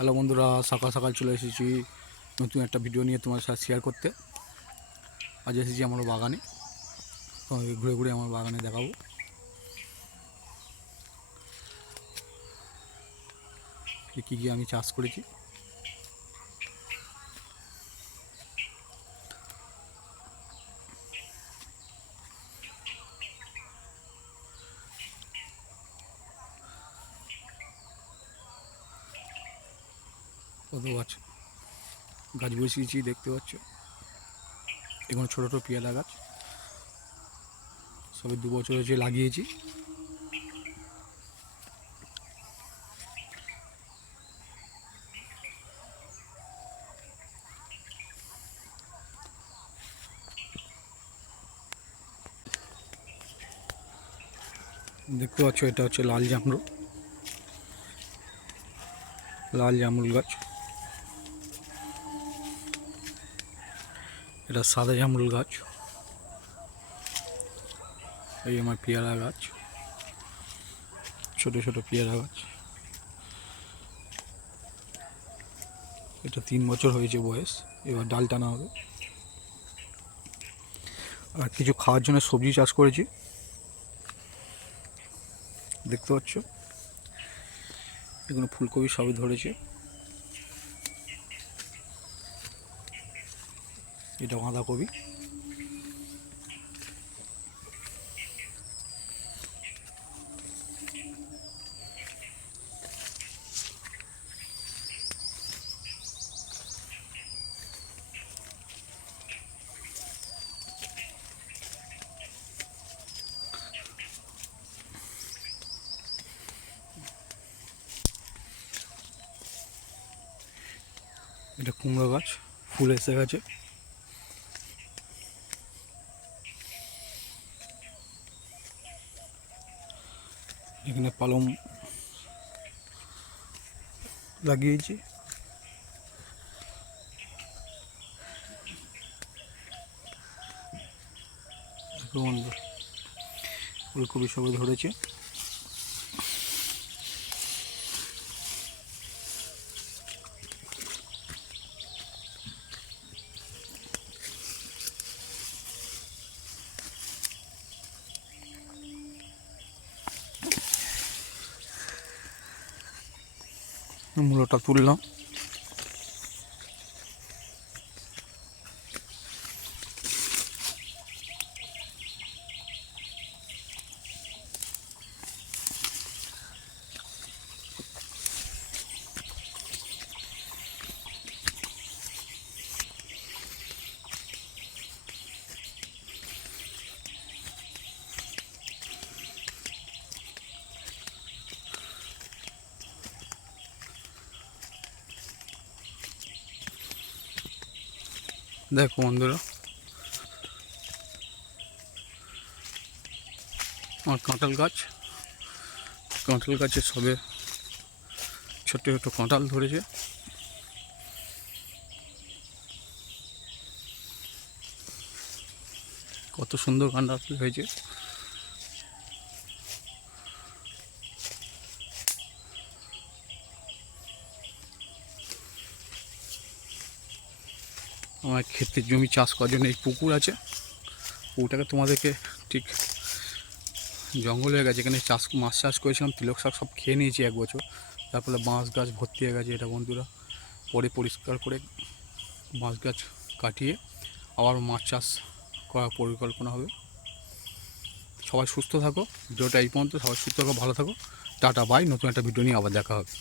Hello বন্ধুরা, সকাল সকাল চলে এসেছি নতুন একটা ভিডিও নিয়ে তোমার সাথে শেয়ার করতে। আজ এসেছি আমার বাগানে। তোমাকে ঘুরে ঘুরে আমার বাগানে দেখাবো। কী কী আমি চাষ করেছি। কত গাছ? গাছ বসিয়েছি দেখতে পাচ্ছ? এখানে ছোটো ছোটো পেয়ারা গাছ। সবে দু বছর হয়েছে লাগিয়েছি। দেখতে পাচ্ছ, এটা হচ্ছে লাল জামরু লাল জামরুল গাছ। এটা সাদা জামরুল গাছ। এই আমার পেয়ারা গাছ। ছোট ছোট পেয়ারা গাছ। এটা তিন বছর হয়েছে বয়স, এবার ডাল টানা হবে। আর কিছু খাওয়ার জন্য সবজি চাষ করেছি। দেখতে পাচ্ছ? এগুলো ফুলকপি সবই ধরেছে। এটা বাঁধাকপি এটা কুমড়ো গাছ ফুল এসে গেছে। এখানে পালং লাগিয়েছি। ফুলকপি সবে ধরেছে। মূলোটা তুললাম। দেখো বন্ধুরা। আমার কাঁঠাল গাছ। কাঁঠাল গাছে সবে ছোট্ট ছোট্ট কাঁঠাল ধরেছে। কত সুন্দর কাঁঠাল হয়েছে। আমার ক্ষেতের জমি চাষ করার জন্য এই পুকুর আছে। পুকুরটাকে তোমাদেরকে ঠিক জঙ্গল হয়ে গেছে। এখানে চাষ, মাছ চাষ করেছিলাম, তিলক শাক সব খেয়ে নিয়েছি এক বছর। তারপরে বাঁশ গাছ ভর্তি হয়ে গেছে এটা বন্ধুরা। পরে পরিষ্কার করে বাঁশ গাছ কাটিয়ে আবার মাছ চাষ করার পরিকল্পনা হবে। সবাই সুস্থ থাকো, ভিডিওটা এই পর্যন্ত। সবাই সুস্থ থাকো, ভালো থাকো। টাটা বাই নতুন একটা ভিডিও নিয়ে আবার দেখা হবে।